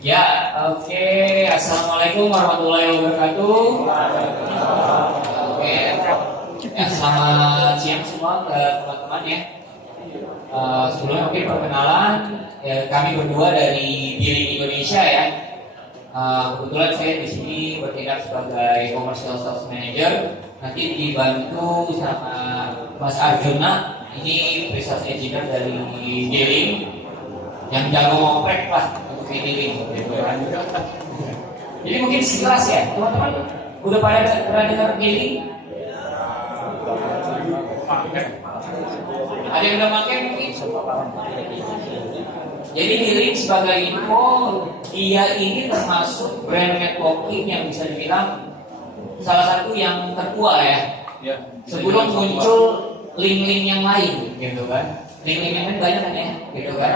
Ya, oke. Assalamualaikum warahmatullahi wabarakatuh. Oke. Ya, selamat siang semua ke teman-teman ya. Sebelumnya mungkin perkenalan, ya, kami berdua dari Dealing Indonesia ya. Kebetulan saya di sini bertindak sebagai Commercial Sales Manager. Nanti dibantu sama Mas Arjuna, ini Research Engineer dari Dealing, yang jago ngoprek lah untuk Dealing. Jadi mungkin sekilas ya, teman-teman udah pernah dengar Dealing? Ada yang udah pakai mungkin? Jadi Dealing sebagai info, dia ini termasuk brand networking yang bisa dibilang salah satu yang tertua ya. Sebelum muncul link-link yang lain, gitu kan? Link-link yang lain banyak kan ya, gitu kan?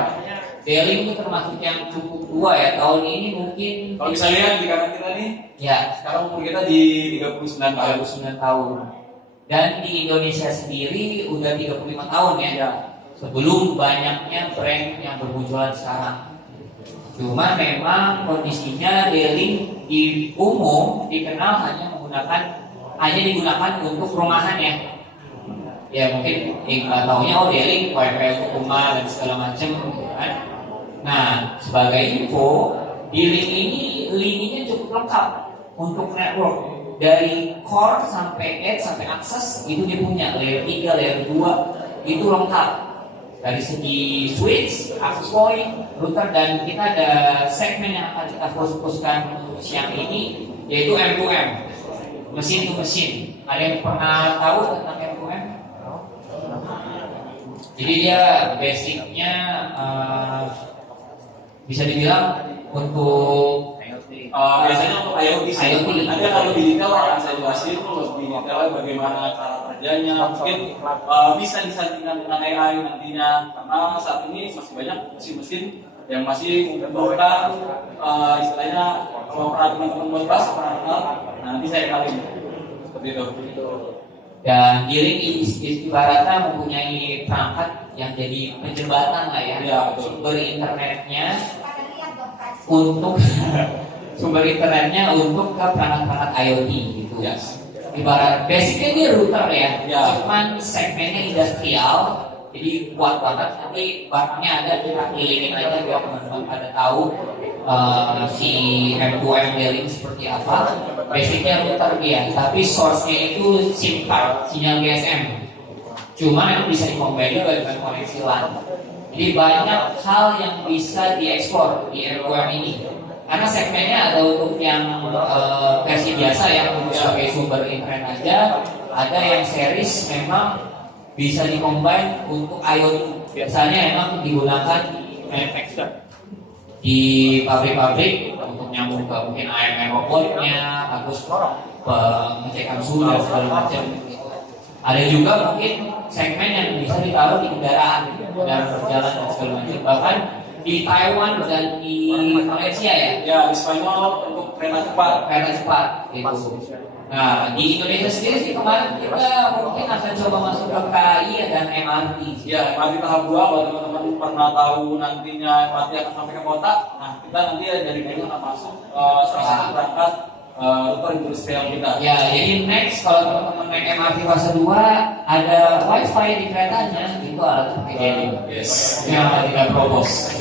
Dealing itu termasuk yang cukup tua ya. Tahun ini mungkin kalau bisa lihat di kanan kita nih, ya, sekarang umur kita di 39 tahun. Dan di Indonesia sendiri udah 35 tahun ya. Sebelum banyaknya brand yang bermunculan sekarang. Cuma memang kondisinya Dealing di umum dikenal hanya digunakan untuk rumahan ya. Ya mungkin tahunya Dealing wifi untuk rumah dan segala macam gitu kan. Nah, sebagai info, Dealing ini linknya cukup lengkap untuk network. Dari core sampai edge sampai akses itu dia punya layer 3, layer 2 itu lengkap. Dari segi switch, access point, router, dan kita ada segmen yang akan kita fokuskan siang ini yaitu M2M, mesin to mesin. Ada yang pernah tahu tentang M2M? Jadi dia basicnya bisa dibilang untuk biasanya untuk IoT sih. Nanti kalau lebih detail akan saya jelasin lebih detailnya bagaimana cara kerjanya. Mungkin bisa disandingkan dengan AI nantinya, karena saat ini masih banyak mesin-mesin yang masih membutuhkan istilahnya kalau pernah teman-teman buat bahas nanti saya kaliin seperti itu. Dan Dealing ibaratnya mempunyai perangkat yang jadi penjembatan lah ya, sumber internetnya untuk ke perangkat-perangkat IoT gitu. Ibarat basicnya dia router ya, cuman segmennya industrial, jadi kuat banget. Nanti barangnya ada, kita kilingin aja biar teman-teman pada tahu si M2M Dealing seperti apa. Basicnya router dia, tapi source-nya itu SIM card, sinyal GSM. Cuma itu bisa dikombin juga dengan koneksi LAN. Jadi banyak hal yang bisa diekspor di M2M ini. Karena segmennya ada untuk yang versi biasa yang untuk sebagai sumber internet aja, ada yang series memang bisa dikombin untuk IoT. Biasanya memang digunakan di manufacturer, di pabrik-pabrik untuk nyambung ke mungkin AMR robotnya, terus pengecekan suhu dan segala macam. Ada juga mungkin segmen yang bisa ditaruh di kendaraan berjalan dan segala macam. Bahkan di Taiwan dan di Malaysia ya. Ya, di Spanyol untuk kereta cepat gitu. Nah, di Indonesia sendiri sih kemarin kita mungkin akan coba masuk ke KAI dan MRT. Ya, MRT tahap 2 kalau teman-teman pernah tahu nantinya MRT akan sampai ke kota. Nah, kita nanti dari Dealing akan masuk salah satu perangkat router industrial kita. Ya, jadi next kalau teman-teman naik MRT fase 2 ada wifi di keretanya, itu alat pakai Dealing. Yes. Ya, tidak probos.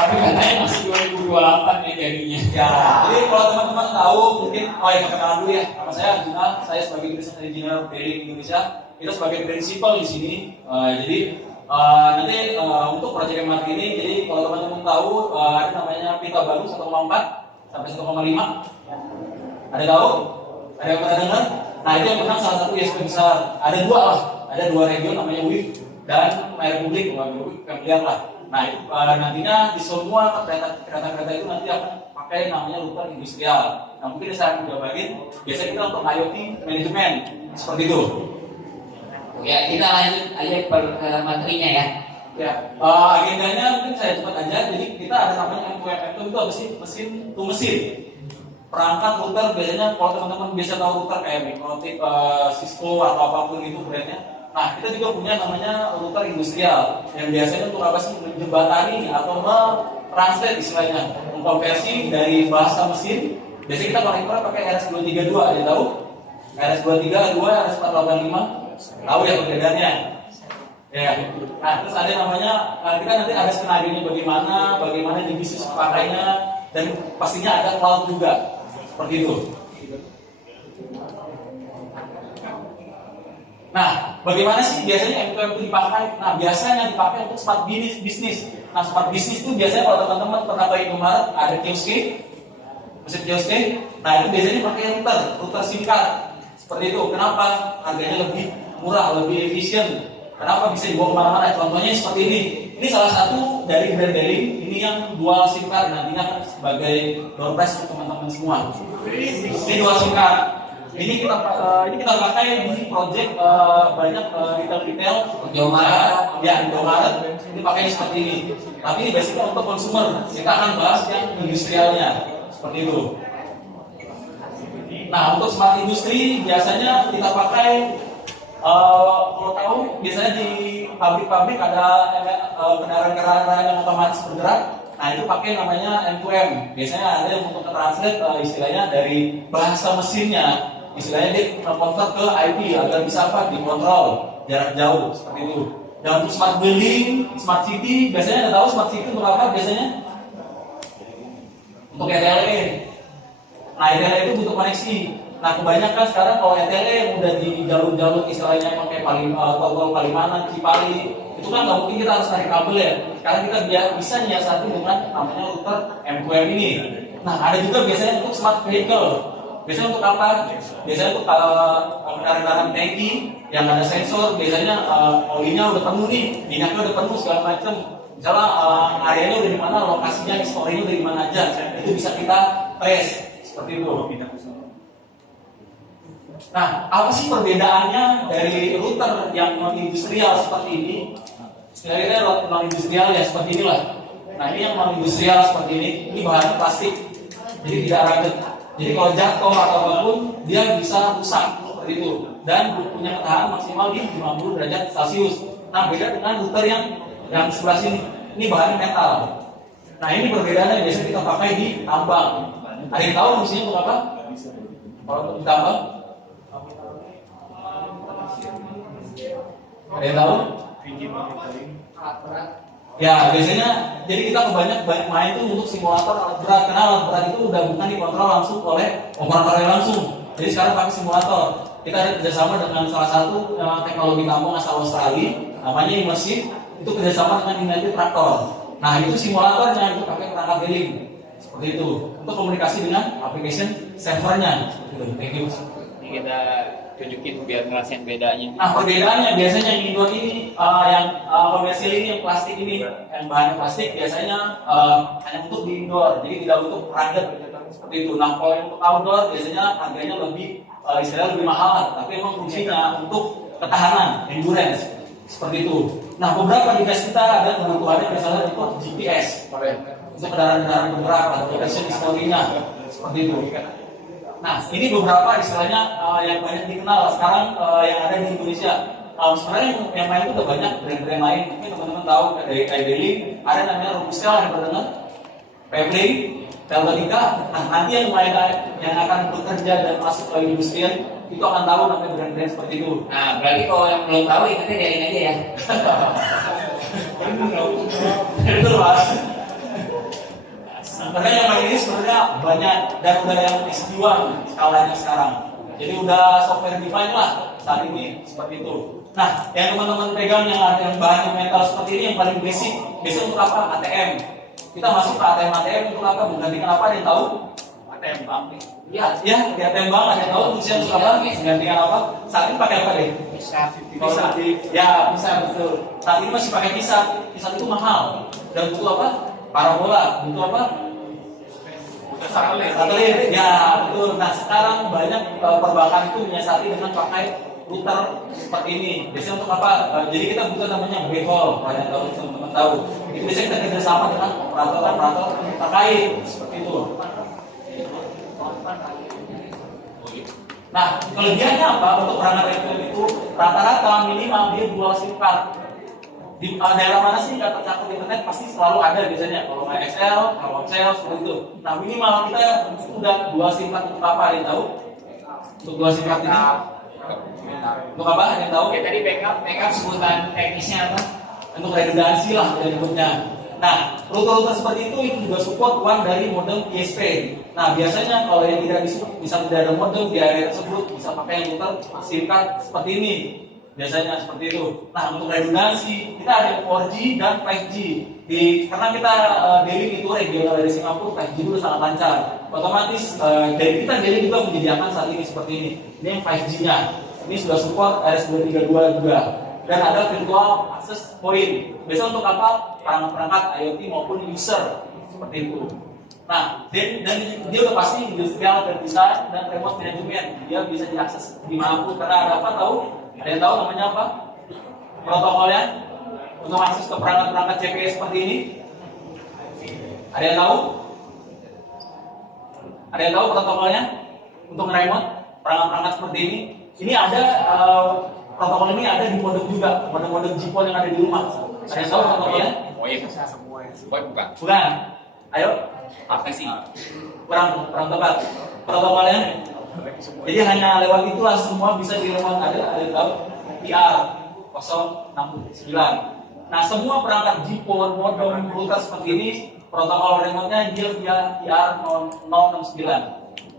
Tapi katanya masih 2028 ya jadinya. Ya, jadi kalau teman-teman tahu mungkin, perkenalan dulu ya. Nama saya Arjuna, saya sebagai Research Engineer Dealing Indonesia. Kita sebagai prinsipal di sini. Jadi nanti untuk proyek MRT ini, jadi kalau teman-teman tahu ada namanya pita baru 1,4 sampai 1,5. Ada tahu? Ada yang pernah dengar? Nah, itu yang menang salah satu ISP besar. Ada dua region namanya WIF dan Republik familiar lah. Nah, itu nantinya di semua kereta-kereta itu nanti akan pakai namanya router industrial. Nah, mungkin saya akan jabarin. Biasanya kita untuk IoT manajemen seperti itu. Ya, kita lanjut aja ke materinya ya. Ya, agendanya mungkin saya cepat aja. Jadi kita ada namanya M2M itu apa sih? Mesin to mesin. Perangkat router biasanya kalau teman-teman biasa tahu router kayak Mikrotik, Cisco atau apapun itu brandnya, Nah, kita juga punya namanya router industrial yang biasanya untuk apa sih? Menjembatani atau translate istilahnya, mengkonversi dari bahasa mesin. Biasanya kita pakai RS232, ada tahu? RS232, RS485, tahu ya perbedaannya? Ya. Nah, terus ada namanya, kita nanti ada skenario bagaimana di bisnis pakainya, dan pastinya ada cloud juga, seperti itu. Nah, bagaimana sih biasanya M2M itu dipakai? Nah, biasanya dipakai untuk smart bisnis. Nah, smart bisnis itu biasanya kalau teman-teman pernah ke Indomaret ada kioske, mesin kioske. Nah, itu biasanya pakai router SIM card. Seperti itu. Kenapa? Harganya lebih murah, lebih efisien. Kenapa bisa dibawa kemana-mana? Contohnya seperti ini. Ini salah satu dari brand Deling. Ini yang dual SIM card. Nantinya akan sebagai door prize untuk teman-teman semua. Ini dual SIM card. Ini kita pakai di project banyak retail Indomaret. ya Indomaret ini pakai seperti ini. Tapi ini basicnya untuk consumer. Kita akan bahas yang industrialnya seperti itu. Nah, untuk smart industry biasanya kita pakai kalau tahu biasanya di pabrik-pabrik ada kendaraan-kendaraan yang otomatis bergerak. Nah, itu pakai namanya M2M. Biasanya ada yang untuk translate istilahnya dari bahasa mesinnya. Istilahnya dia convert ke IP agar bisa apa? Dikontrol jarak jauh seperti itu. Dan untuk smart building, smart city, biasanya Anda tahu smart city untuk apa biasanya? Untuk ETLE. Nah, ETLE itu butuh koneksi. Nah, kebanyakan sekarang kalau ETLE yang udah di jalur-jalur istilahnya pakai tol Palimanan, Cipali, itu kan nggak mungkin kita harus tarik kabel ya. Sekarang kita bisa nyiasati dengan namanya router M2M ini. Nah, ada juga biasanya untuk smart vehicle. Biasanya untuk apa? Biasanya untuk kendaraan tangki yang ada sensor. Biasanya olinya udah penuh nih, minyaknya udah penuh segala macam. Misalnya areanya udah di mana, lokasinya, historinya udah di mana aja. Itu bisa kita trace seperti itu. Nah, apa sih perbedaannya dari router yang non industrial seperti ini? Istilahnya non industrial ya seperti inilah. Nah, ini yang non industrial seperti ini bahan plastik, jadi tidak rugged. Jadi kalau jatuh atau apapun dia bisa rusak seperti itu dan punya ketahanan maksimal di 50 derajat Celcius. Nah, beda dengan router yang sebelah sini. Ini bahannya metal. Nah, ini perbedaannya biasanya kita pakai di tambang. Ada yang tahu fungsinya untuk apa? Kalau untuk di tambang? Ada yang tahu? Ya, biasanya jadi kita banyak main itu untuk simulator alat berat. Karena alat berat itu udah bukan dikontrol langsung oleh operatornya langsung. Jadi sekarang pakai simulator. Kita ada kerjasama dengan salah satu teknologi tambang asal Australia, namanya Immersive. Itu kerjasama dengan United Tractor. Nah, itu simulatornya itu pakai perangkat Deling seperti itu untuk komunikasi dengan application servernya. Thank you. Ini kita tunjukin biar ngerasain bedanya. Nah, perbedaannya biasanya yang indoor ini, yang komersil ini, yang plastik ini, yang bahannya plastik biasanya hanya untuk di indoor, jadi tidak untuk rugged seperti itu. Nah, kalau yang untuk outdoor biasanya harganya lebih istilahnya lebih mahal, tapi memang fungsinya untuk ketahanan, endurance seperti itu. Nah, beberapa device kita ada kebutuhannya misalnya untuk GPS, untuk kendaraan-kendaraan bergerak, location historinya seperti itu. Nah, ini beberapa istilahnya yang banyak dikenal sekarang yang ada di Indonesia. Sebenarnya yang lain itu udah banyak brand-brand lain. Mungkin teman-teman tahu dari Deling, ada namanya Robustel yang berdengar, Pebling, Teltonika. Nah, nanti yang lain yang akan bekerja dan masuk ke industri itu akan tahu namanya brand-brand seperti itu. Nah, berarti kalau yang belum tahu ingatnya Deling aja ya. Betul, Mas. Karena yang lain ini sebenarnya banyak dan udah yang S2 skalanya sekarang. Jadi udah software defined lah saat ini seperti itu. Nah, yang teman-teman pegang yang bahan metal seperti ini yang paling basic, biasanya untuk apa? ATM. Kita masuk ke ATM untuk apa? Menggantikan apa? Ada yang tahu? ATM bank. Ya, di ATM bank ada yang tahu fungsinya untuk apa? Menggantikan apa? Saat ini pakai apa deh? Bisa. Ya, bisa betul. Saat ini masih pakai visa. Visa itu mahal. Dan butuh apa? Parabola. Butuh apa? Satelit, ya betul. Nah, sekarang banyak perbankan itu menyiasati dengan pakai router seperti ini. Biasanya untuk apa? Jadi kita butuh namanya backhaul. Banyak tahu teman-teman tahu. Itu biasanya kita kerjasama dengan operator terkait seperti itu. Nah, kelebihannya apa? Untuk perangkat remote itu rata-rata minimal dia dual SIM card. Di daerah mana sih nggak tercakup internet pasti selalu ada biasanya. Kalau nggak XL, kalau XL seperti itu. Nah, minimal kita udah dua SIM card untuk apa? Ada yang tahu? Untuk dua SIM card ini? Untuk apa? Ada yang tahu? Oke, tadi backup sebutan teknisnya apa? Untuk redundansi lah kita nyebutnya. Nah, router-router seperti itu juga support one dari modem ISP. Nah, biasanya kalau yang tidak bisa tidak ada modem di area tersebut bisa pakai yang router SIM card seperti ini. Biasanya seperti itu. Nah, untuk redundansi kita ada 4G dan 5G. Karena kita daily itu regional dari Singapura, 5G itu sangat lancar. Otomatis dari kita daily juga menyediakan saat ini seperti ini. Ini yang 5G-nya. Ini sudah support RS232 juga. Dan ada virtual access point. Biasanya untuk apa? Perangkat-perangkat IoT maupun user seperti itu. Nah, dan dia udah pasti industrial terdesain dan remote management. Dia bisa diakses dimanapun. Karena ada apa tahu? Ada yang tahu namanya apa? Protokolnya untuk akses ke perangkat-perangkat CPE seperti ini. Ada yang tahu? Ada yang tahu protokolnya untuk remote perangkat-perangkat seperti ini? Ini ada protokol ini ada di modem juga, modem-modem GPON yang ada di rumah. Ada yang tahu protokolnya? Bukan. Bukan. Ayo. Apa sih? Kurang tepat. Protokolnya. Jadi hanya lewat itulah semua bisa diremot. Ada yang tahu? PR 069. Nah, semua perangkat GPON, modem, router seperti ini, protokol remote-nya dia via PR 069.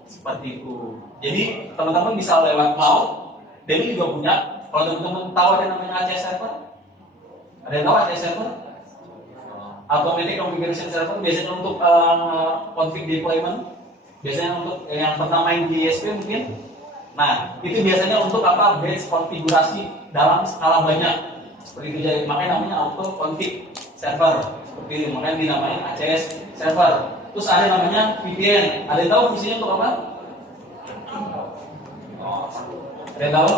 Seperti itu. Jadi teman-teman bisa lewat cloud. Dan ini juga punya. Kalau teman-teman tahu ada namanya ACS server, ada yang tahu ACS server? Automatic Configuration Server biasanya untuk config deployment, biasanya untuk yang pertama yang di ISP mungkin. Nah, itu biasanya untuk apa? Batch konfigurasi dalam skala banyak. Seperti itu jadi makanya namanya auto config server. Seperti itu makanya dinamain ACS server. Terus ada namanya VPN. Ada yang tahu fungsinya untuk apa? Ada yang tahu?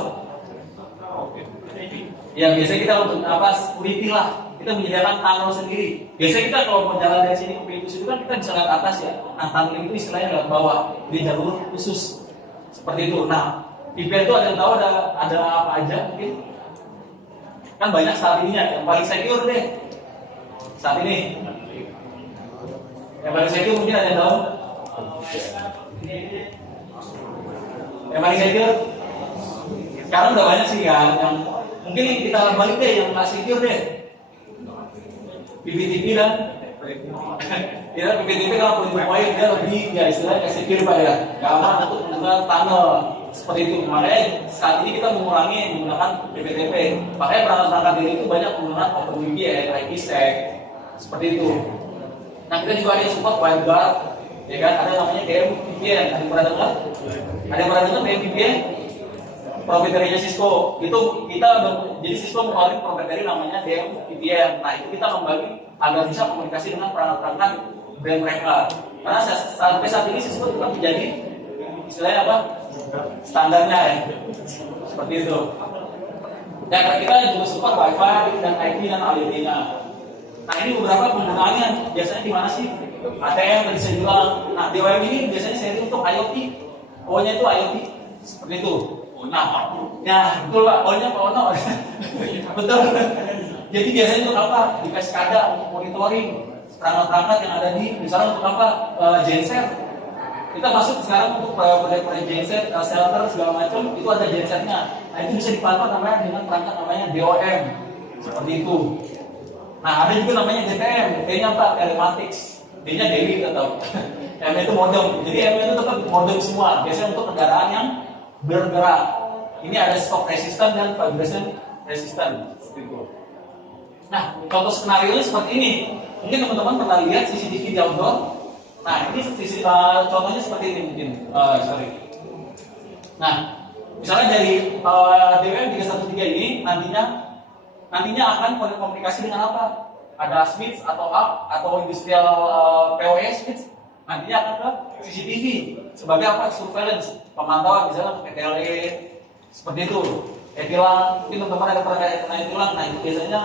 Ya biasanya kita untuk apa? Security lah. Kita menyediakan tunnel sendiri. Biasanya kita kalau mau jalan dari sini ke pintu situ kan kita bisa lihat atas ya. Nah, tunnel itu istilahnya lewat bawah. Di jalur khusus. Seperti itu. Nah, VPN itu ada yang tahu ada apa aja mungkin? Kan banyak saat ini ya. Yang paling secure deh. Saat ini. Yang paling secure mungkin ada yang tahu? Yang paling secure? Sekarang udah banyak sih ya. Yang mungkin kita balik deh yang nggak secure deh. PPTP dan ya PPTP kalau punya poin dia lebih ya istilahnya secure pak ya, aman untuk menggunakan tunnel seperti itu. Makanya saat ini kita mengurangi menggunakan PPTP. Makanya perangkat-perangkat diri itu banyak menggunakan OpenWP ya, IPsec seperti itu. Nah kita juga ada yang support WireGuard, ya kan? Ada namanya DM VPN. Ada yang pernah dengar? Ada yang pernah dengar DM VPN? Proprietorinya Cisco itu kita jadi Cisco mengeluarkan proprietary namanya DM VPN. Nah itu kita membagi agar bisa komunikasi dengan perangkat-perangkat brand mereka. Karena sampai saat ini Cisco tetap menjadi istilahnya apa? Standarnya ya. Seperti itu. Dan kita juga support Wi-Fi dan IP dan IoT-nya. Nah ini beberapa penggunaannya biasanya di mana sih? ATM tadi saya bilang. Nah DWM ini biasanya saya untuk IoT. O-nya itu IoT. Seperti itu. Nah, ya betul Pak, O-nya Pak Ono. Betul. Jadi biasanya untuk apa? Device SCADA untuk monitoring perangkat-perangkat yang ada di misalnya untuk apa? Genset. Kita masuk sekarang untuk proyek-proyek genset, shelter segala macam itu ada gensetnya. Nah itu bisa dipantau namanya dengan perangkat namanya DOM. Seperti itu. Nah ada juga namanya DTM. D-nya apa? Telematics. D-nya daily kita tahu. M itu modem. Jadi M itu tetap modem semua. Biasanya untuk kendaraan yang bergerak. Ini ada shock resistant dan vibration resistant. Nah, contoh skenario seperti ini. Mungkin teman-teman pernah lihat CCTV di outdoor. Nah, ini contohnya seperti ini mungkin. Nah, misalnya dari DWM 313 ini nantinya akan komunikasi dengan apa? Ada switch atau hub atau industrial PoE switch. Nantinya akan ke CCTV sebagai apa? Surveillance, pemantauan misalnya untuk ETLE seperti itu. Etilang, mungkin teman-teman ada pernah etilang. Nah itu biasanya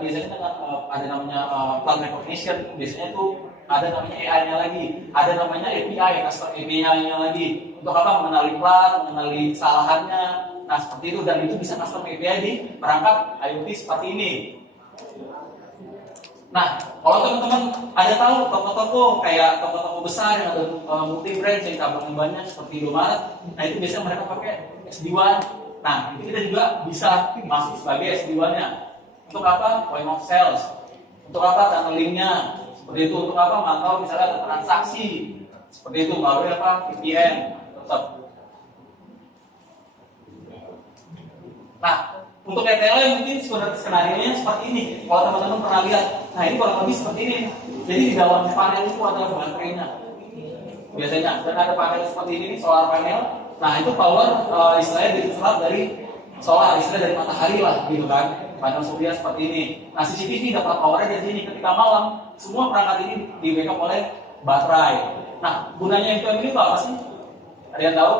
biasanya dengan ada namanya plant recognition. Biasanya itu ada namanya AI-nya lagi, ada namanya API, custom API-nya lagi. untuk apa? Mengenali plat, mengenali kesalahannya. Nah seperti itu, dan itu bisa custom API di perangkat IoT seperti ini. Nah, kalau teman-teman ada tahu toko-toko kayak toko-toko besar yang ada multi brand yang cabangnya banyak seperti Indomaret, nah itu biasanya mereka pakai SD-WAN. Nah, itu kita juga bisa masuk sebagai SD-WAN-nya. Untuk apa? Point of sales. Untuk apa? Tunnelingnya. Seperti itu. Untuk apa? Mantau misalnya ada transaksi. Seperti itu. Melalui apa? VPN. Tetap. Nah, untuk ETL mungkin skenario-nya seperti ini. Kalau teman-teman pernah lihat, nah ini kurang lebih seperti ini. Jadi di dalam panel itu ada baterainya. Biasanya, dan ada panel seperti ini, solar panel. Nah itu power istilahnya diserap dari solar, istilah dari matahari lah, gitu kan. Panel surya seperti ini. Nah CCTV dapat powernya dari sini. Ketika malam, semua perangkat ini di backup oleh baterai. Nah gunanya M2M ini apa sih? Ada yang tahu?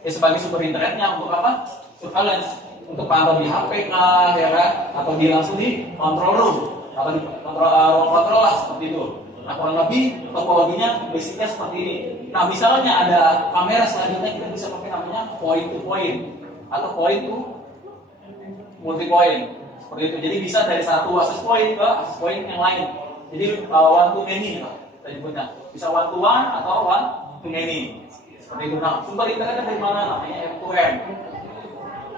Ya sebagai sumber internetnya untuk apa? Surveillance, untuk pantau di HP kah, ya kan? Atau di langsung di control room, atau di ruang kontrol lah seperti itu. Nah kurang lebih topologinya basicnya seperti ini. Nah misalnya ada kamera selanjutnya kita bisa pakai namanya point to point atau point to multi point seperti itu. Jadi bisa dari satu access point ke access point yang lain. Jadi one to many kita sebutnya. Bisa one to one atau one to many seperti itu. Nah sumber internetnya dari mana? Namanya M2M.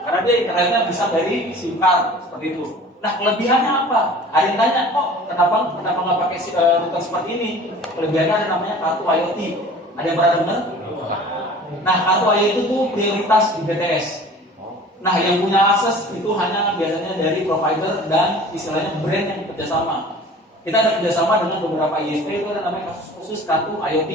Karena dia internetnya bisa dari SIM card seperti itu. Nah kelebihannya apa? Ada yang tanya, kok kenapa nggak pakai router seperti ini? Kelebihannya ada namanya kartu IoT. Ada yang pernah dengar? Nah kartu IoT itu prioritas di BTS. Nah yang punya akses itu hanya biasanya dari provider dan istilahnya brand yang kerjasama. Kita ada kerjasama dengan beberapa ISP, itu ada namanya khusus kartu IoT.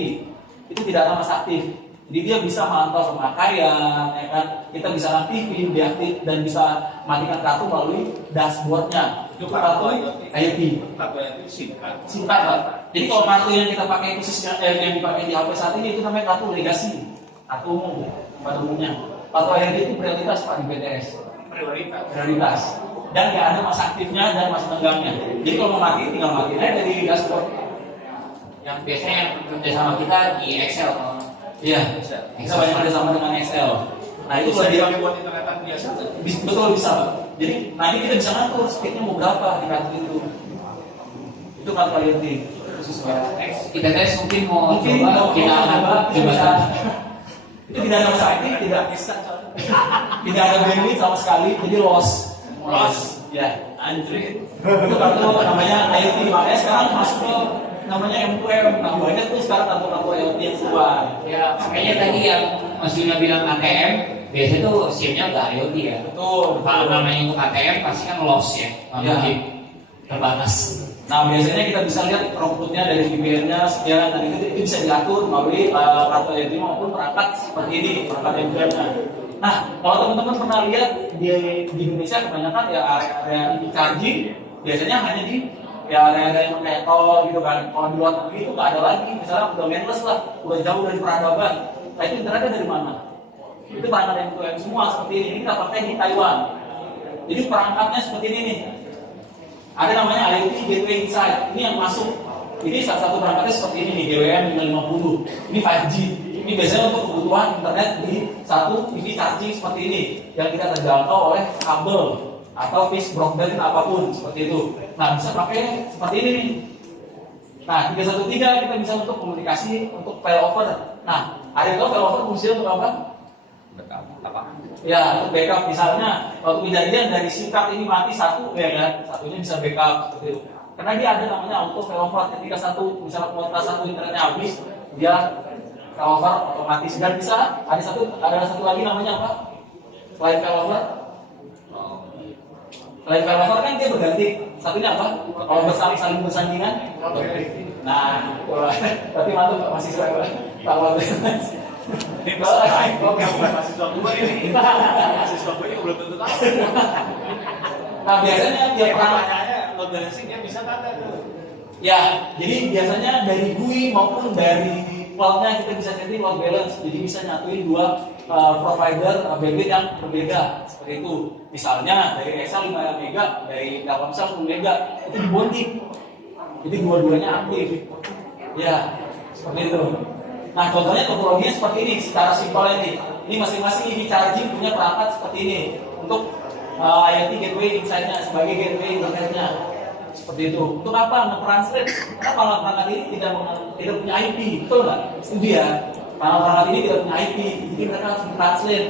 Itu tidak ada mas aktif. Jadi dia bisa mantau pemakaian, ya kan? Kita bisa aktifin, deaktif, dan bisa matikan kartu melalui dashboardnya. Itu kartu IoT. Kartu itu singkat. Singkat lah. Jadi kalau kartu yang kita pakai khususnya yang dipakai di HP saat ini itu namanya kartu legasi, kartu umum, pada umumnya. Kartu IoT itu prioritas Pak di BTS. Prioritas. Dan nggak ada masa aktifnya dan masa tenggangnya. Jadi kalau mau mati, tinggal matiin aja dari dashboard. Yang biasanya kerja sama kita di Excel. Iya, kita banyak kerjasama dengan Excel. Nah itu Bisa dia dipakai buat internetan biasa. betul bisa, Pak. Jadi nanti kita bisa ngatur speednya mau berapa di kartu itu. Itu kartu IoT khusus Pak. Kita tes mungkin mau Mungkin coba mau kita coba, jembatan. Itu tidak ada masa aktif, tidak ada bandwidth sama sekali, jadi loss. Ya, anjir. Itu kartu namanya IoT. Makanya sekarang masuk ke namanya M2M. Nah banyak tuh sekarang kartu-kartu IoT yang keluar. Ya, makanya tadi yang Mas Yuna bilang ATM, biasanya tuh SIM-nya udah IoT ya. Betul. Kalau namanya untuk ATM pasti kan loss ya, Ya. mungkin terbatas. Nah biasanya kita bisa lihat outputnya dari VPN-nya sekian, dan itu bisa diatur melalui kartu IoT maupun perangkat seperti ini, perangkat M2M-nya. Nah kalau teman-teman pernah lihat di Indonesia kebanyakan ya area-area charging biasanya hanya di ya area-area yang kayak tol gitu kan. Kalau di luar negeri itu nggak ada lagi, misalnya udah mainless lah, udah jauh dari peradaban. Nah itu internetnya dari mana? Itu perangkat M2M semua seperti ini. Ini kita pakai di Taiwan. Jadi perangkatnya seperti ini nih. Ada namanya IoT Gateway Insight. Ini yang masuk. Ini salah satu perangkatnya seperti ini nih, GWM 550. Ini 5G. Ini biasanya untuk kebutuhan internet di satu TV charging seperti ini yang kita terjangkau oleh kabel atau fixed broadband apapun seperti itu. Nah bisa pakai seperti ini nih. Nah 313 kita bisa untuk komunikasi untuk failover. Nah ada yang tahu failover fungsinya untuk apa? Apa? Ya untuk backup, misalnya waktu kejadian dari SIM card ini mati satu, ya kan, satunya bisa backup seperti itu. Karena dia ada namanya auto failover. Ketika misalnya kuota satu internetnya habis, dia failover otomatis. Dan bisa ada satu lagi namanya apa? Selain failover, kan dia berganti. Satunya apa? Kalau saling bersandingan. Nah, berarti mantap Pak mahasiswa Pak. Ini pesan bukan mahasiswa gue ini. Mahasiswa gue ini belum tentu tahu. Nah biasanya dia pernah load balancing dia bisa kan ada tuh. ya, jadi biasanya dari GUI maupun dari cloud-nya kita bisa setting load balance. Jadi bisa nyatuin dua provider bandwidth yang berbeda seperti itu. Misalnya dari Excel 5 MB, dari Telkomsel 10 MB, itu di bonding. Jadi dua-duanya aktif. Ya, seperti itu. Nah, contohnya topologinya seperti ini, secara simpel ini. Ini masing-masing EV charging punya perangkat seperti ini untuk IoT gateway inside-nya sebagai gateway internetnya. Seperti itu. Untuk apa? Nge-translate. Kenapa perangkat ini tidak punya IP? Betul nggak? Setuju ya? Karena perangkat ini tidak punya IP, jadi mereka harus translate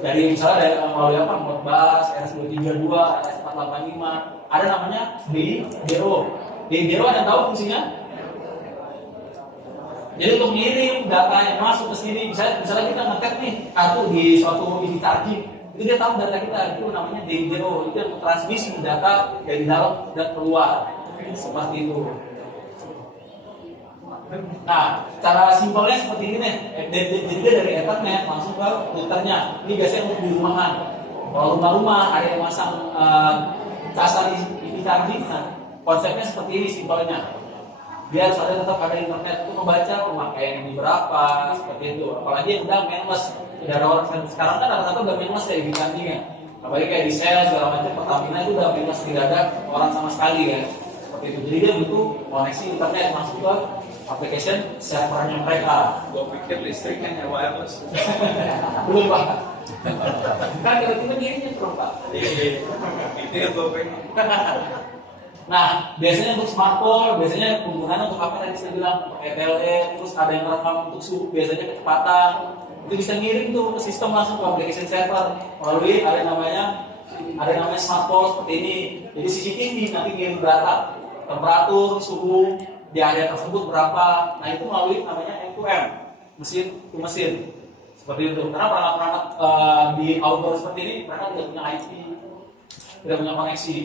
dari misalnya dari melalui apa? Modbus, RS232, RS485, ada namanya DI0. DI0 ada yang tahu fungsinya? Jadi untuk ngirim data yang masuk ke sini, misalnya kita nge-tap nih kartu di suatu EV charging, itu dia tahu data kita, itu namanya DI0, itu yang transmisi data dari dalam dan keluar, seperti itu. Nah, cara simpelnya seperti ini nih. Jadi dia dari ethernet langsung ke routernya. Ini biasanya untuk di rumahan. Kalau rumah-rumah ada yang masang kasar EV charging, nah konsepnya seperti ini simpelnya. Biar soalnya tetap ada internet untuk membaca pemakaian ini berapa, seperti itu. Apalagi yang udah mainless, udah ada orang sekarang kan rata-rata udah mainless ya EV chargingnya. Apalagi kayak di Shell segala macam, Pertamina itu udah mainless, tidak ada orang sama sekali ya. Seperti itu. Jadi dia butuh koneksi internet masuk ke application servernya mereka. Gue pikir listrik kan ya wireless. Belum Pak. Kan tiba-tiba dirinya terus Pak. Iya. Itu yang gue pengen. Nah, biasanya untuk smartphone, biasanya penggunaannya untuk apa tadi saya bilang, ETLE, terus ada yang rekam untuk suhu, biasanya kecepatan, itu bisa ngirim tuh ke sistem langsung ke application server melalui ada yang namanya smartphone seperti ini. Jadi CCTV nanti ngirim data temperatur, suhu di area tersebut berapa. Nah itu melalui namanya M2M, mesin to mesin, seperti itu. Karena perangkat-perangkat di outdoor seperti ini mereka tidak punya IP, tidak punya koneksi.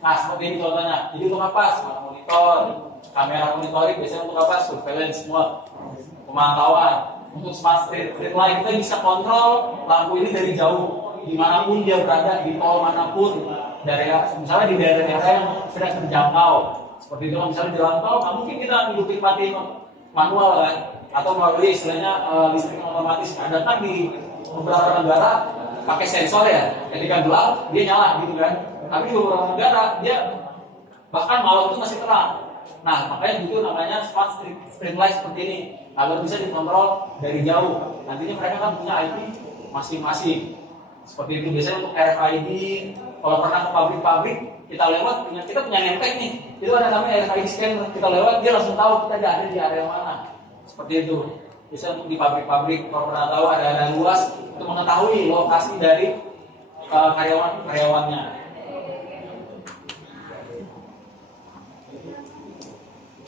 Nah seperti ini contohnya. Jadi untuk apa? Smart monitor, kamera monitoring biasanya untuk apa? Surveillance semua, pemantauan. Untuk smart street light kita bisa kontrol lampu ini dari jauh, dimanapun dia berada, di tol manapun, dari misalnya di daerah-daerah yang sedang terjangkau. Seperti itu, misalnya jalan tol, nggak mungkin kita hidupin mati manual kan, atau melalui istilahnya listrik otomatis. Ada kan di beberapa negara pakai sensor ya, ketika gelap dia nyala gitu kan. Tapi di beberapa negara dia bahkan malam itu masih terang. Nah makanya butuh namanya smart street light seperti ini agar bisa dikontrol dari jauh. Nantinya mereka kan punya IP masing-masing. Seperti itu biasanya untuk RFID. Kalau pernah ke pabrik-pabrik kita lewat, kita punya nempel nih. Itu ada namanya RFID scanner. Kita lewat dia langsung tahu kita ada di area mana. Seperti itu. Biasanya untuk di pabrik-pabrik kalau pernah tahu ada area luas untuk mengetahui lokasi dari karyawannya.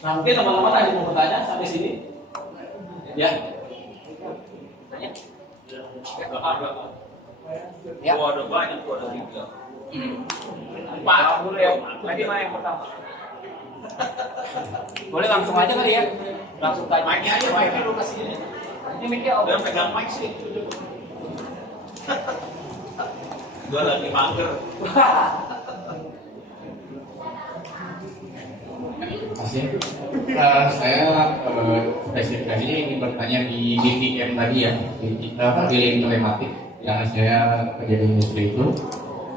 Nah mungkin teman-teman ada yang mau bertanya sampai sini, ya? Tanya? Ya. Oh, ada banyak, ada 3. Pak, dulu ya. Tadi mana yang pertama? Boleh langsung aja kali ya? Langsung tanya. Mic-nya aja, mic-nya lu kasih ini. Ini mic-nya Udah pegang mic sih. Gua lagi mager. Saya spesifikasinya ingin bertanya di BTM tadi ya, di link telematik yang saya kerja di industri itu,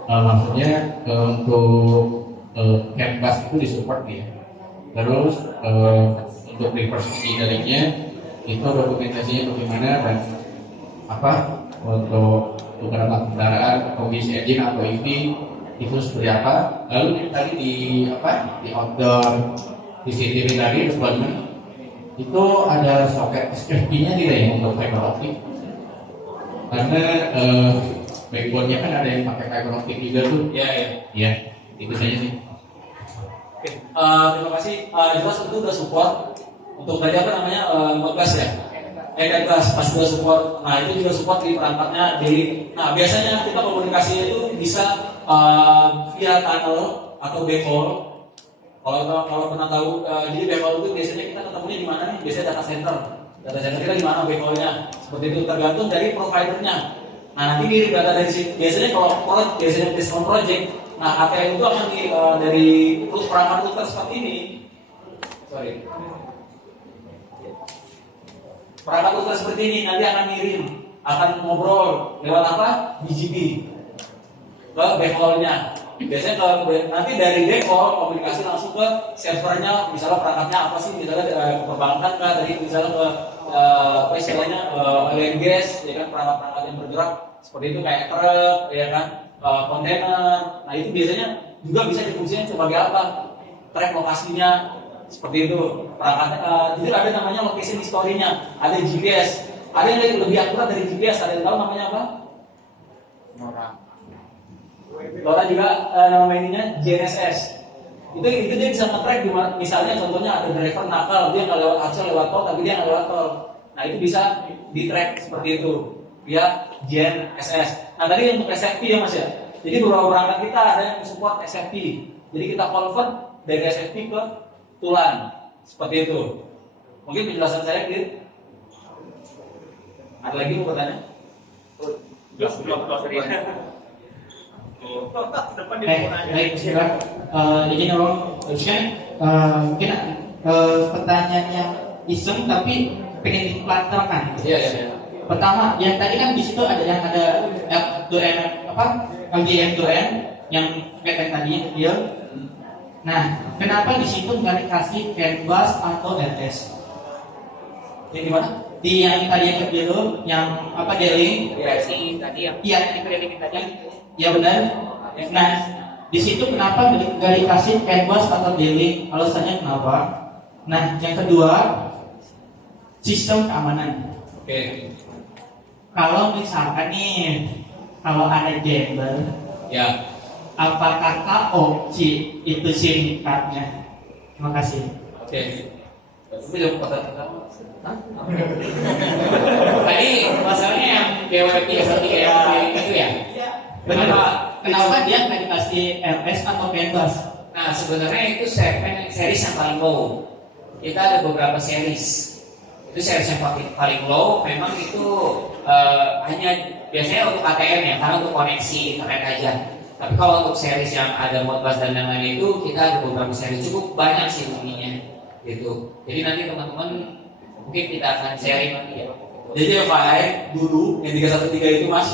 maksudnya untuk CAN-bus itu disupport ya. Terus untuk reverse engineering-nya itu dokumentasinya bagaimana dan apa untuk beberapa kendaraan atau bis engine atau EV itu seperti apa. Lalu tadi di outdoor di CCTV tadi deployment itu ada soket SFP-nya tidak ya untuk fiber optic? Karena backbone-nya kan ada yang pakai fiber optic juga tuh. Ya, itu saja sih. Oke, terima kasih. Jelas itu udah support untuk tadi apa namanya 14 ya. 14 pas udah support. Nah itu juga support di perangkatnya. Nah biasanya kita komunikasinya itu bisa via tunnel atau backhaul. Kalau pernah tahu, jadi backhaul itu biasanya kita ketemunya di mana nih? Biasanya data center. Data center kita di mana backhaulnya? Seperti itu tergantung dari providernya. Nah nanti kirim data dari situ. Biasanya kalau biasanya based project. Nah ATM itu akan dari perangkat router seperti ini. Sorry. Perangkat router seperti ini nanti akan ngirim, akan ngobrol lewat apa? BGP ke backhaulnya. Biasanya nanti dari default komunikasi langsung ke servernya, misalnya perangkatnya apa sih, misalnya ke perbankan kah, dari misalnya ke apa istilahnya oil and gas, ya kan, perangkat-perangkat yang bergerak seperti itu kayak truk, ya kan, kontainer. Nah itu biasanya juga bisa difungsikan sebagai apa? Track lokasinya seperti itu. Perangkat jadi ada namanya location history-nya, ada GPS, ada yang lebih akurat dari GPS, ada yang tahu namanya apa? Lora juga nama ininya GNSS. Itu dia bisa nge-track misalnya contohnya ada driver nakal, dia nggak lewat, harusnya lewat tol tapi dia nggak lewat tol. Nah itu bisa di-track seperti itu via GNSS. Nah tadi untuk SFP ya Mas ya. Jadi beberapa perangkat kita ada yang support SFP. Jadi kita convert dari SFP ke tulan seperti itu. Mungkin penjelasan saya clear. Ada lagi mau bertanya? Baik, silakan. Izin dong, mungkin pertanyaan yang iseng tapi pengen dipelantarkan. Iya. Pertama, yang tadi kan di situ ada yang ada L2N LGM2N yang kayak tadi dia. Nah, kenapa di situ nggak dikasih canvas atau LS? Yang di mana? Di yang tadi yang dulu, yang apa Deling? Versi tadi yang Iya, tadi. Ya benar. Nah, di situ kenapa nggak dikasih canvas atau dealing? Alasannya kenapa? Nah, yang kedua, sistem keamanan. Oke. Kalau misalkan nih, kalau ada jammer, Ya. apakah KOC itu SIM cardnya? Terima kasih. Oke. Tapi jawab pertanyaan. tadi masalahnya yang DWP 313 yang itu ya. Benar. Kenapa dia nggak dikasih LS atau canvas? Nah sebenarnya itu series yang paling low. Kita ada beberapa series. Itu series yang paling low. Memang itu hanya biasanya untuk ATM ya, karena untuk koneksi internet aja. Tapi kalau untuk series yang ada Modbus dan lain-lain itu kita ada beberapa series, cukup banyak sih bunyinya gitu. Jadi nanti teman-teman mungkin kita akan sharing nanti ya. Jadi FYI dulu yang 313 itu Mas,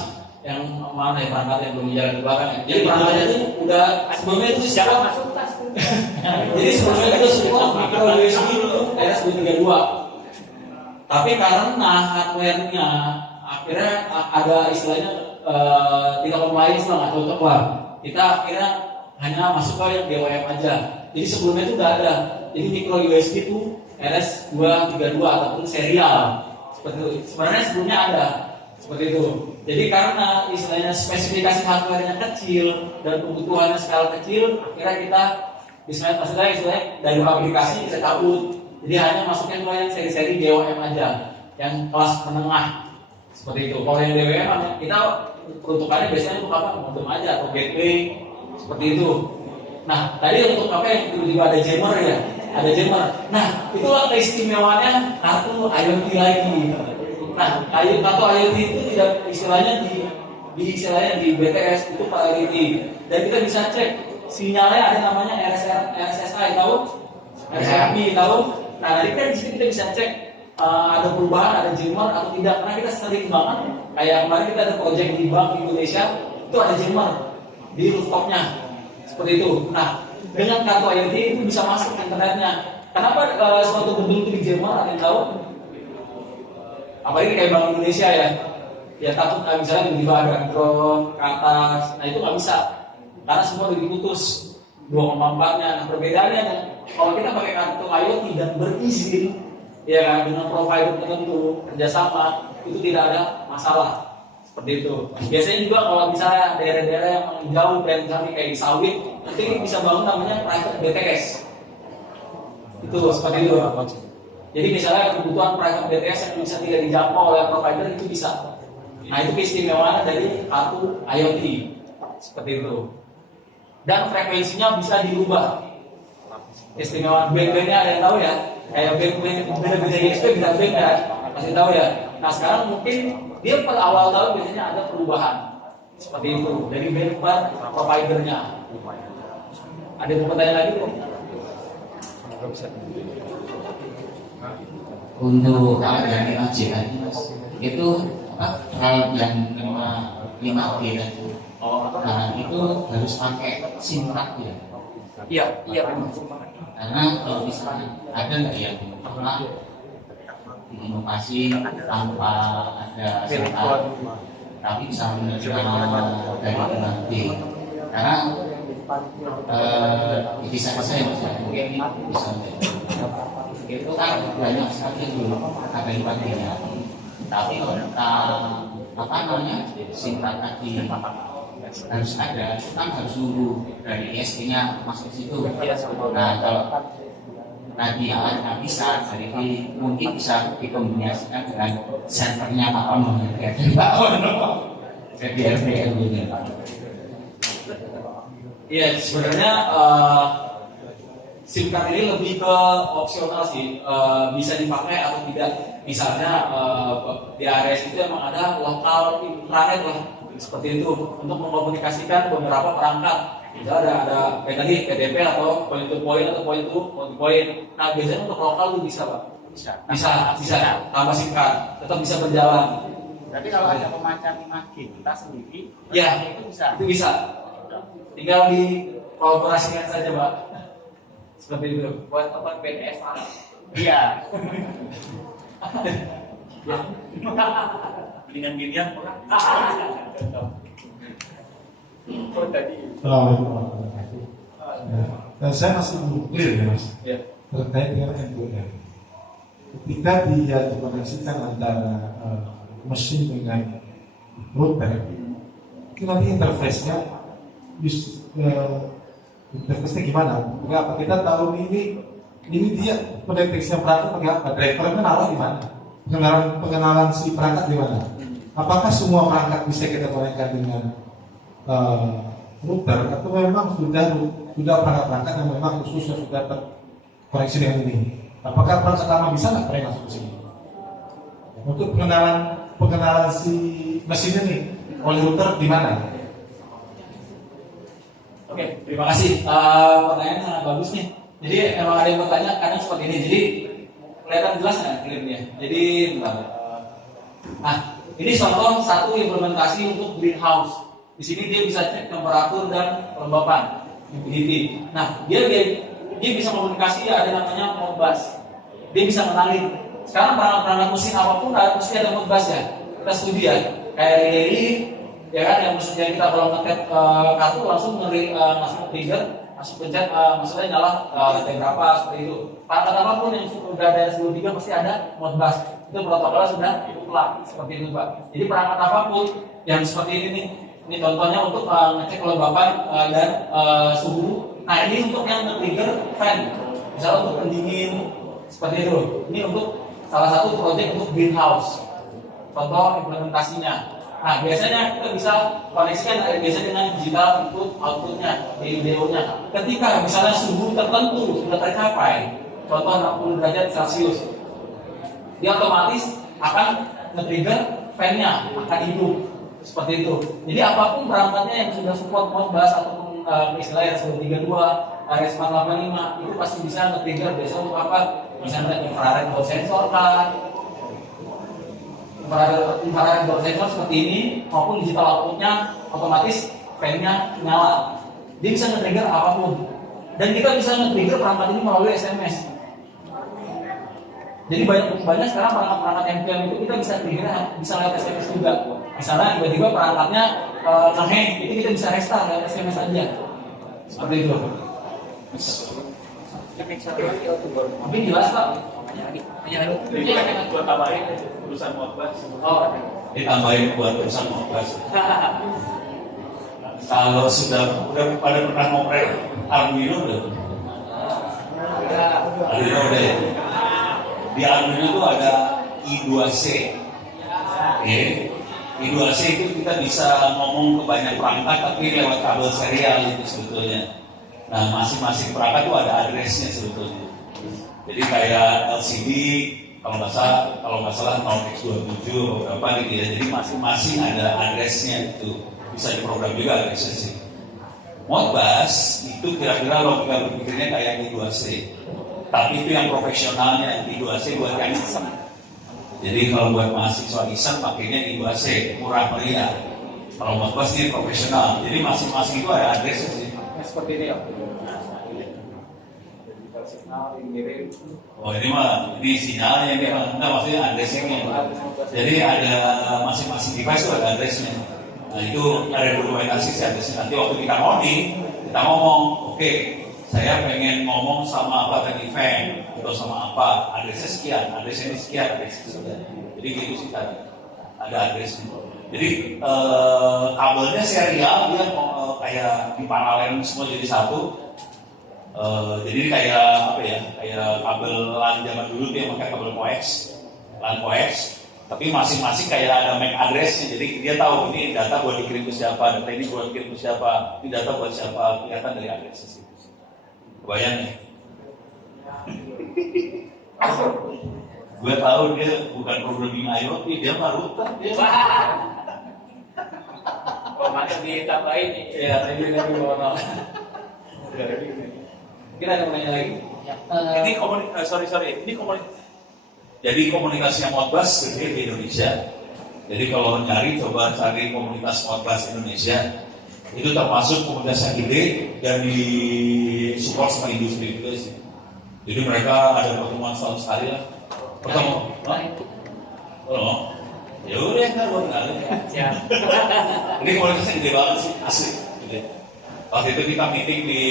yang mana ya perangkat yang belum jalan di belakang ya. Jadi perangkatnya itu udah sebelumnya itu Jangan masuk tas. jadi sebelumnya itu semua micro USB itu RS232. Tapi karena hardware-nya akhirnya ada istilahnya tidak compliance lah, nggak cocok lah. Kita akhirnya hanya masuk ke yang DWM aja. Jadi sebelumnya itu nggak ada. Jadi micro USB itu RS232 ataupun serial seperti itu. Sebenarnya sebelumnya ada seperti itu. Jadi karena istilahnya spesifikasi hardware-nya kecil dan kebutuhannya skala kecil, akhirnya kita istilahnya dari aplikasi kita cabut. Jadi hanya masuknya ke yang seri-seri DWM aja, yang kelas menengah seperti itu. Kalau yang DWM kita peruntukannya biasanya untuk apa? Modem aja atau gateway seperti itu. Nah, tadi untuk apa yang tiba-tiba ada jammer ya? Ada jammer. Nah, itulah keistimewaannya kartu IoT lagi. Nah, kartu IoT itu tidak istilahnya di BTS itu priority. Dan kita bisa cek sinyalnya ada namanya RSSI, tahu? RSSI tahu? Nah, nanti kan di sini kita bisa cek ada perubahan, ada jammer atau tidak. Karena kita sering banget kayak kemarin kita ada project di Bank Indonesia itu ada jammer di rooftopnya seperti itu. Nah, dengan kartu IoT itu bisa masuk internetnya. Kenapa suatu gedung itu di jammer? Ada yang tahu? Apalagi kayak Bank Indonesia ya. Ya takut misalnya tiba-tiba ada drone ke atas. Nah itu nggak bisa karena semua udah diputus 2,4-nya. Nah perbedaannya kalau kita pakai kartu IoT dan berizin ya kan, dengan provider tertentu kerjasama itu tidak ada masalah seperti itu. Biasanya juga kalau misalnya daerah-daerah yang jauh dari misalnya kayak di sawit, nanti bisa bangun namanya private BTS. Itu seperti itu. Jadi misalnya kebutuhan private BTS yang bisa tidak dijangkau oleh provider itu bisa. Nah itu keistimewaan dari kartu IoT seperti itu. Dan frekuensinya bisa dirubah. Keistimewaan band-bandnya ada yang tahu ya? Kayak band-band ISP bisa band ya? Pasti tahu ya? Nah sekarang mungkin dia pada awal tahun biasanya ada perubahan seperti itu dari band providernya. Ada yang mau tanya lagi tuh? Untuk hal yang diuji tadi mas, itu apa hal yang 5G tadi Nah itu harus pakai SIM card ya. Iya memang. Karena kalau misalnya ada nggak yang pernah inovasi tanpa ada SIM card tapi bisa menerima dari nanti. Karena bisa saya mungkin bisa itu kan banyak sekali dulu ada yang pakainya. Tapi kalau kita apa namanya SIM-card tadi harus ada, kan harus nunggu dari ISP-nya masuk ke situ. Nah kalau tadi nggak bisa, jadi mungkin bisa dikombinasikan dengan servernya Pak Ono, dari Pak Ono, jadi RPL ini. Iya, sebenarnya SIM card ini lebih ke opsional sih, bisa dipakai atau tidak. Misalnya di ARS itu emang ada lokal intranet lah, seperti itu untuk mengkomunikasikan beberapa perangkat. Misalnya ada kayak tadi PTP atau point to point atau point to point. Nah biasanya untuk lokal itu bisa Pak. Bisa tambah SIM card, tetap bisa berjalan. Tapi kalau ada pemancar 5G kita sendiri, Ya itu bisa. Itu bisa. Tinggal di kolaborasikan saja Pak. Seperti itu. Buat teman BTS Iya. Mendingan ginian murah. Oh tadi. Assalamualaikum warahmatullahi wabarakatuh. Dan saya masih belum clear ya Mas, Ya. terkait dengan M2M. Ketika dia dikoneksikan antara mesin dengan router, itu nanti interface-nya interface-nya gimana? Apa kita tahu ini dia pendeteksinya perangkat pakai apa? Driver kenal di mana? Pengenalan si perangkat di mana? Apakah semua perangkat bisa kita konekkan dengan router atau memang sudah perangkat-perangkat yang memang khusus yang sudah terkoneksi dengan ini? Apakah perangkat lama bisa nggak pernah masuk ke sini? Untuk pengenalan si mesinnya nih oleh router di mana? Oke, terima kasih. Pertanyaan sangat bagus nih. Jadi emang ada yang bertanya kadang seperti ini. Jadi kelihatan jelas nggak klipnya? Jadi bentar. Nah, ini contoh satu implementasi untuk greenhouse. Di sini dia bisa cek temperatur dan kelembapan, humidity. Nah, dia bisa komunikasi ada namanya Modbus. Dia bisa kenalin. Sekarang perangkat mesin apapun mesti ada Modbus ya. Kita setuju ya. Kayak relay, ya kan, yang maksudnya kita kalau ngetet kartu langsung langsung trigger, langsung pencet, maksudnya nyala lantai berapa seperti itu. Perangkat apapun yang sudah ada 23 pasti ada Modbus. Itu protokolnya sudah mutlak seperti itu Pak. Jadi perangkat apapun yang seperti ini nih. Ini contohnya untuk ngecek kelembapan dan suhu. Nah ini untuk yang trigger fan, misalnya untuk pendingin seperti itu. Ini untuk salah satu proyek untuk greenhouse. Contoh implementasinya. Nah biasanya kita bisa koneksikan biasanya dengan digital input outputnya, DIO-nya. Ketika misalnya suhu tertentu sudah tercapai, contoh 60 derajat Celcius, dia otomatis akan nge-trigger fan-nya, akan hidup. Seperti itu. Jadi apapun perangkatnya yang sudah support Modbus ataupun istilahnya RS232, RS485 itu pasti bisa nge-trigger biasanya untuk apa? Misalnya infrared door sensor kan, infrared door sensor seperti ini maupun digital outputnya otomatis fan-nya nyala. Dia bisa nge-trigger apapun. Dan kita bisa nge-trigger perangkat ini melalui SMS. Jadi banyak sekarang perangkat MQM itu kita bisa trigger bisa lewat SMS juga. Misalnya tiba-tiba perangkatnya ngehang, itu kita bisa restart lewat SMS aja. Seperti itu. Mungkin jelas Pak? Buat tambahin urusan Modbus. Oh, Ditambahin buat urusan Modbus. Kalau udah pada pernah ngoprek Arduino belum? Arduino udah ya. Di Arduino itu ada I2C. I2C itu kita bisa ngomong ke banyak perangkat tapi lewat kabel serial itu sebetulnya. Nah masing-masing perangkat itu ada addressnya sebetulnya. Jadi kayak LCD kalau nggak salah 0x27 atau berapa gitu ya. Jadi masing-masing ada addressnya itu bisa diprogram juga addressnya sih. Modbus itu kira-kira logika berpikirnya kayak I2C. Tapi itu yang profesionalnya, I2C buat yang iseng. Jadi kalau buat mahasiswa iseng pakainya I2C, murah meriah. Kalau Modbus ini profesional, jadi masing-masing itu ada address sih. Seperti ini ya. Signal dikirim. Oh ini sinyalnya ini enggak maksudnya addressnya. Jadi ada masing-masing device itu ada addressnya. Nah itu ada dokumentasi sih addressnya. Nanti waktu kita coding, kita ngomong, oke, saya pengen ngomong sama apa tadi event atau sama apa, addressnya sekian, addressnya ini sekian, addressnya sekian. Jadi gitu sih tadi ada addressnya. Jadi kabelnya serial dia kayak diparalel semua jadi satu. Jadi kayak apa ya? Kayak kabel LAN zaman dulu dia pakai kabel coax, LAN coax. Tapi masing-masing kayak ada MAC addressnya. Jadi dia tahu ini data buat dikirim ke siapa, data ini buat dikirim ke siapa, ini data buat siapa, kelihatan dari addressnya sih. Kebayang ya? Gue tahu dia bukan programming IoT, dia mah router dia. Oh, masa ditambahin nih. Iya, tadi bawa. Kita ada nanya lagi. Ini Jadi komunitas yang Modbus gede di Indonesia. Jadi kalau nyari coba cari komunitas Modbus Indonesia. Itu termasuk komunitas yang gede dan di support sama industri juga sih. Jadi mereka ada pertemuan setahun sekali lah. Oh, ya udah kan buat kali. Ini komunitasnya gede banget sih, asli. Gede. Waktu itu kita meeting di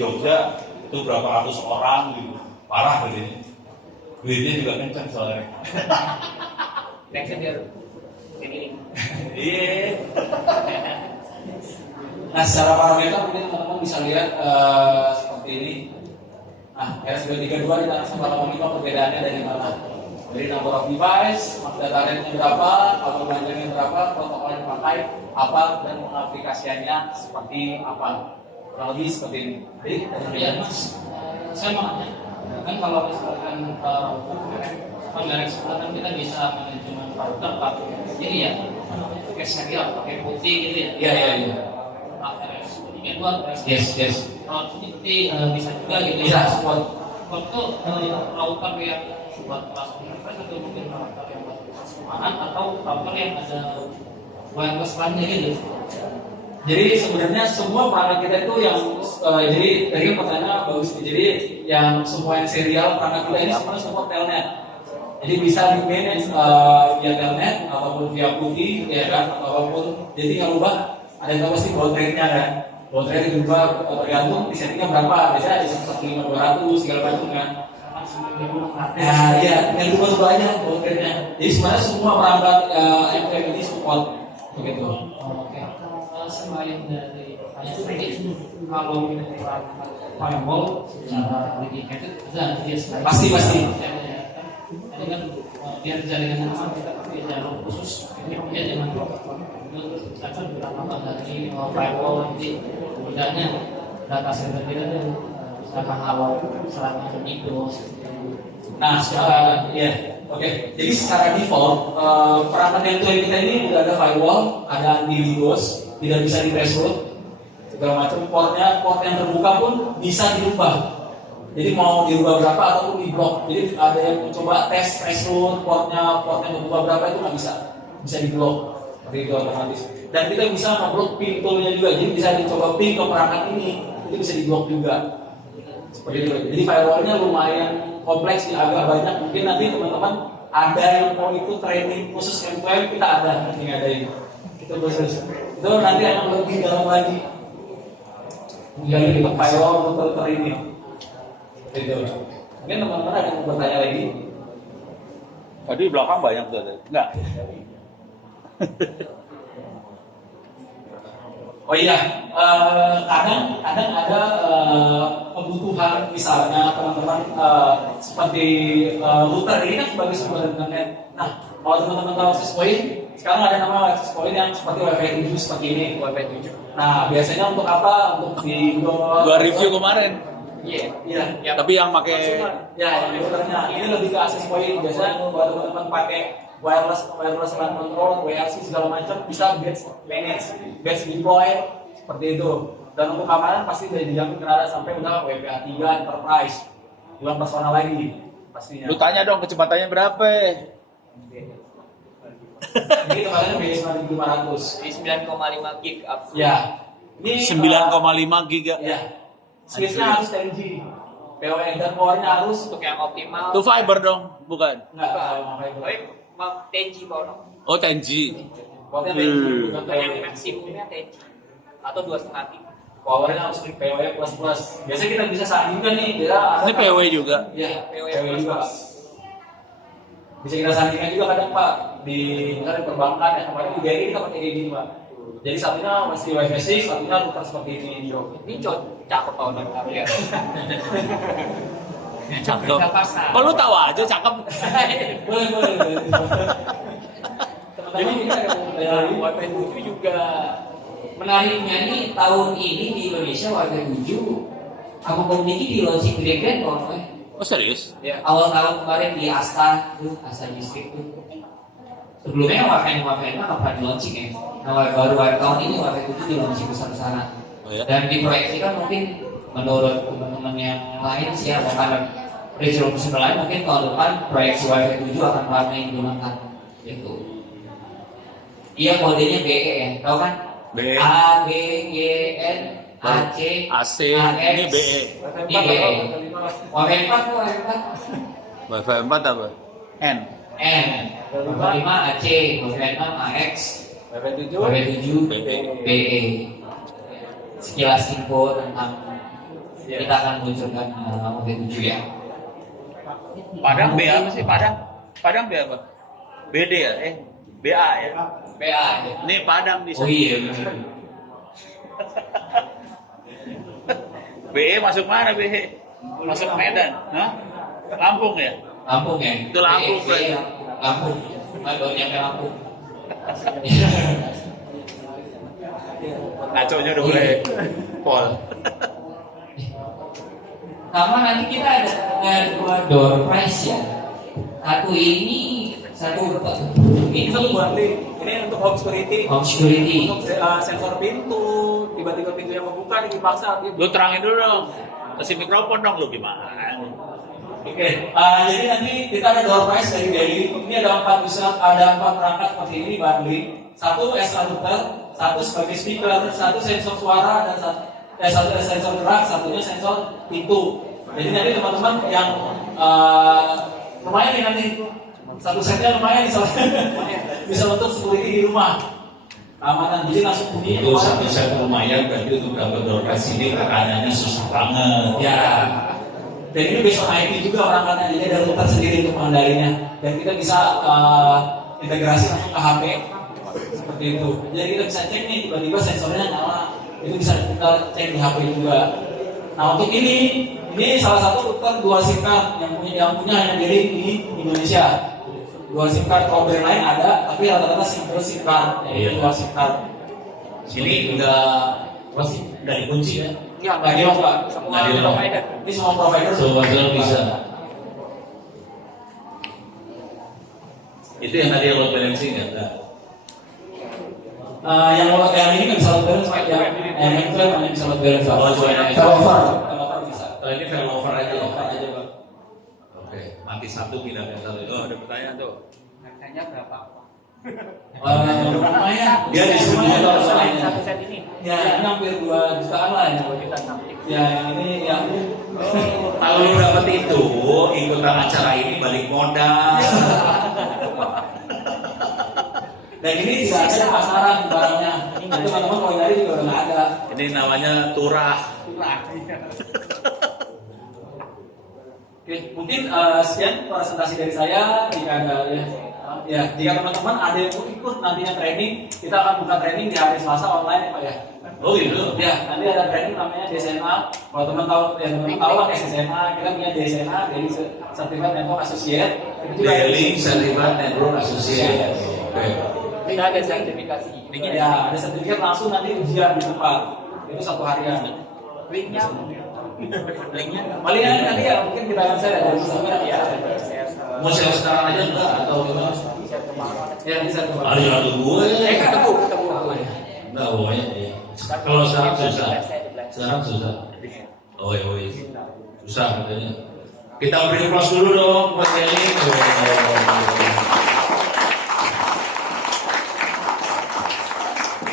Jogja itu berapa ratus orang gitu, parah begini. Duitnya juga kencang soalnya. Next dia ini. Iya. Nah, secara parameter mungkin teman-teman bisa lihat seperti ini. Nah, RS232 kita langsung bakal ngomongin perbedaannya dari mana. Dari number of device, data rate-nya berapa, atau belanjanya berapa, protokol yang dipakai, apa, dan pengaplikasiannya seperti apa. Kurang lebih seperti ini. Jadi, Ya mas, saya mau nanya, kan kalau misalkan merek sekarang kita bisa manajemen router pakai ini ya, pakai serial, pakai putih gitu ya. iya. RS32, RS. Yes. Kalau seperti bisa juga gitu Bisa, ya. support. Untuk router yang buat kelas interface atau mungkin router yang buat kelas rumahan atau router yang ada wireless LAN-nya gitu. Jadi sebenarnya semua perangkat kita itu yang jadi tadi pertanyaan bagus nih. Jadi yang semua yang serial perangkat kita ini sebenarnya support telnet. Jadi bisa di manage via telnet ataupun via putih ya kan, ataupun jadi nggak lupa ada yang pasti baud rate-nya kan. Baud rate juga tergantung di settingnya berapa. Biasanya ada 15200 segala macam kan. Nah iya, yang lupa aja baud rate-nya. Jadi sebenarnya semua perangkat MPM ini support begitu. Oke. Selain dari pertanyaan kalau firewall secara dedicated Pasti. Ini kan biar jaringan aman kita pakai jalur khusus ini dia dengan misalkan kita tambah dari firewall nanti kemudiannya data center kita itu bisa mengawal selama itu. Nah, Oke. Jadi secara default perangkat yang tua kita ini udah ada firewall, ada antivirus, tidak bisa di threshold segala macam. Port yang terbuka pun bisa dirubah. Jadi mau dirubah berapa ataupun di blok. Jadi ada yang mencoba tes threshold portnya berubah berapa itu nggak bisa di blok. Seperti itu otomatis. Dan kita bisa ngeblok pin toolnya juga. Jadi bisa dicoba pin ke perangkat ini, itu bisa di blok juga. Seperti itu. Jadi firewallnya lumayan kompleks, agak banyak. Mungkin nanti teman-teman ada yang mau itu training khusus M2M, kita ada nanti ngadain. Itu khusus. Itu nanti akan lebih dalam lagi. Jadi kita firewall router ini. Itu. Mungkin teman-teman ada yang bertanya lagi. Tadi di belakang banyak tuh, enggak? Oh iya, kadang ada kebutuhan misalnya teman-teman seperti router ini kan sebagai sumber internet. Nah, kalau teman-teman tahu access point, sekarang ada nama access point yang seperti Wi-Fi 7 seperti ini, Wi-Fi 7. Nah, biasanya untuk apa? Untuk di Gua review kemarin. Iya. Tapi yang pakai Ya, routernya ini lebih ke access point. Biasanya buat teman-teman pakai wireless LAN control, WRC segala macam bisa batch deploy seperti itu. Dan untuk keamanan pasti udah dijamin karena sampai udah WPA 3 enterprise, bukan personal lagi pastinya. Lu tanya dong kecepatannya berapa? Ini kemarin BD 9500. Di 9,5 gig up. Ya. Ini 9,5 giga. ya. Switch-nya harus 10G. PoE dan powernya harus Untuk yang optimal. Itu fiber dong, bukan? enggak Mau 10G Pak. Oh, 10G. powernya 10G bukan Untuk yang PoE. maksimumnya 10G atau 2,5 gig. Powernya harus klik PoE plus. Biasanya kita bisa sandingkan nih, dia ada Ini PW juga. Iya, PoE PoE plus. juga. Bisa kita sandingkan juga kadang Pak di misalnya di perbankan ya, kemarin di BRI kita pakai kayak gini Pak. Jadi satunya masih WiFi 6, satunya router seperti ini di Euro. Ini cakep Pak udah ya. Cakep. Kita pasang. Oh, lu tahu aja cakep. Boleh. Jadi ini ada Nah, Wi-Fi 7 juga menariknya nih tahun ini di Indonesia Wi-Fi 7 aku komuniki di launching gede kok. Oh, serius? Ya, awal tahun kemarin di Asta District tuh. Sebelumnya Wi-Fi itu kapan di launching ya? Nah, baru tahun ini Wi-Fi 7 di launching besar-besaran. Oh, ya? Dan diproyeksikan mungkin menurut teman-teman yang lain sih ya, bahkan resolusi lain mungkin tahun depan proyeksi Wi-Fi 7 akan ramai digunakan. Itu. Dia kodenya BE ya, tahu kan? BE. A B Y N A C AC, A, X. ini BE. Ini BE. Wi-Fi 4 tuh Wi-Fi 4. Wi-Fi 4 apa? N. N, Wi-Fi 5 AC, Wi-Fi 6 AX, WiFi 7 Wi-Fi 7 BE. BE. Sekilas info tentang kita akan munculkan Wi-Fi 7 ya. Padang B apa sih? Padang B apa? BD ya? BA ya? PA ya. Ini Padang di Oh iya benar. BE masuk mana BE? Masuk Medan? Hah? Lampung ya? Lampung ya. Itu Lampung, BE, berarti. Lampung. Baru nyampe Lampung. Ngaconya udah mulai pol. Sama nanti kita ada dua door prize ya. Satu ini, satu ini satu buat link. Ini untuk home security. home security. Untuk sensor pintu, tiba-tiba pintu yang membuka dipaksa. Lu terangin dulu dong. Kasih mikrofon dong lu gimana? Oke, jadi nanti kita ada door prize dari Daily. Ini ada 4 perangkat seperti ini bundling. Satu SK router, satu sebagai speaker, satu sensor suara dan satu sensor gerak, satunya sensor pintu. Jadi nanti teman-teman yang lumayan nih nanti satu setnya lumayan nih soalnya bisa untuk security di rumah. Keamanan, jadi langsung bunyi. Itu satu set lumayan berarti untuk dapat door prize ini tekanannya susah banget. Ya. Dan ini based on IP juga perangkatnya, jadi ada router sendiri untuk mengendalinya. Dan kita bisa integrasi langsung ke HP seperti itu. Jadi kita bisa cek nih tiba-tiba sensornya nyala, itu bisa kita cek di HP juga. Nah untuk ini salah satu router dual SIM card yang punya hanya Daily di Indonesia. Dual SIM card, kalau brand lain ada, tapi rata-rata single SIM card, Iya. dual SIM card. Sini enggak dikunci ya? Enggak di Pak. Semua Nggak di-lock. provider. Ini semua provider. Semua bisa. Itu yang tadi load balancing ya? Enggak. Yang ini kan bisa load balance, yang itu hanya bisa load balance. Oh, cuma yang itu. Failover bisa. Kalau ini failover aja. Failover aja Bang. Oke, mati satu pindah ke satu. Oh, ada pertanyaan tuh. Harganya berapa? Lumayan. Dia di sini Lumayan, ada lumayan. Satu set ini. Ya, ini hampir 2 jutaan lah ya. 2 juta something. Ya, yang ini yang Kalau lu dapet itu, ikutan acara ini balik modal. dan ini tidak ada di pasaran barangnya. Itu teman-teman kalau nyari juga udah nggak ada. Ini namanya turah. Oke, mungkin sekian presentasi dari saya. Jika ada jika teman-teman ada yang mau ikut nantinya training, kita akan buka training di hari Selasa online Pak ya. Oh gitu. Ya, nanti ada training namanya DSNA. Kalau teman tahu, teman tahu kan DSNA, kita punya DSNA, Daily Certified Network Associate. Itu juga Daily Certified Network Associate. Oke. Kita ada sertifikasi. Ya, ada sertifikat langsung nanti ujian di tempat. Itu 1 harian. Linknya Paling nanti ya mungkin kita akan share dari Instagram ya. Mau share sekarang aja enggak atau gimana? Ya, bisa ke Ada gue. ketemu. Enggak, pokoknya ya. Kalau sekarang susah. Sekarang susah. Oh ya, susah katanya. Kita beri applause dulu dong buat Kelly.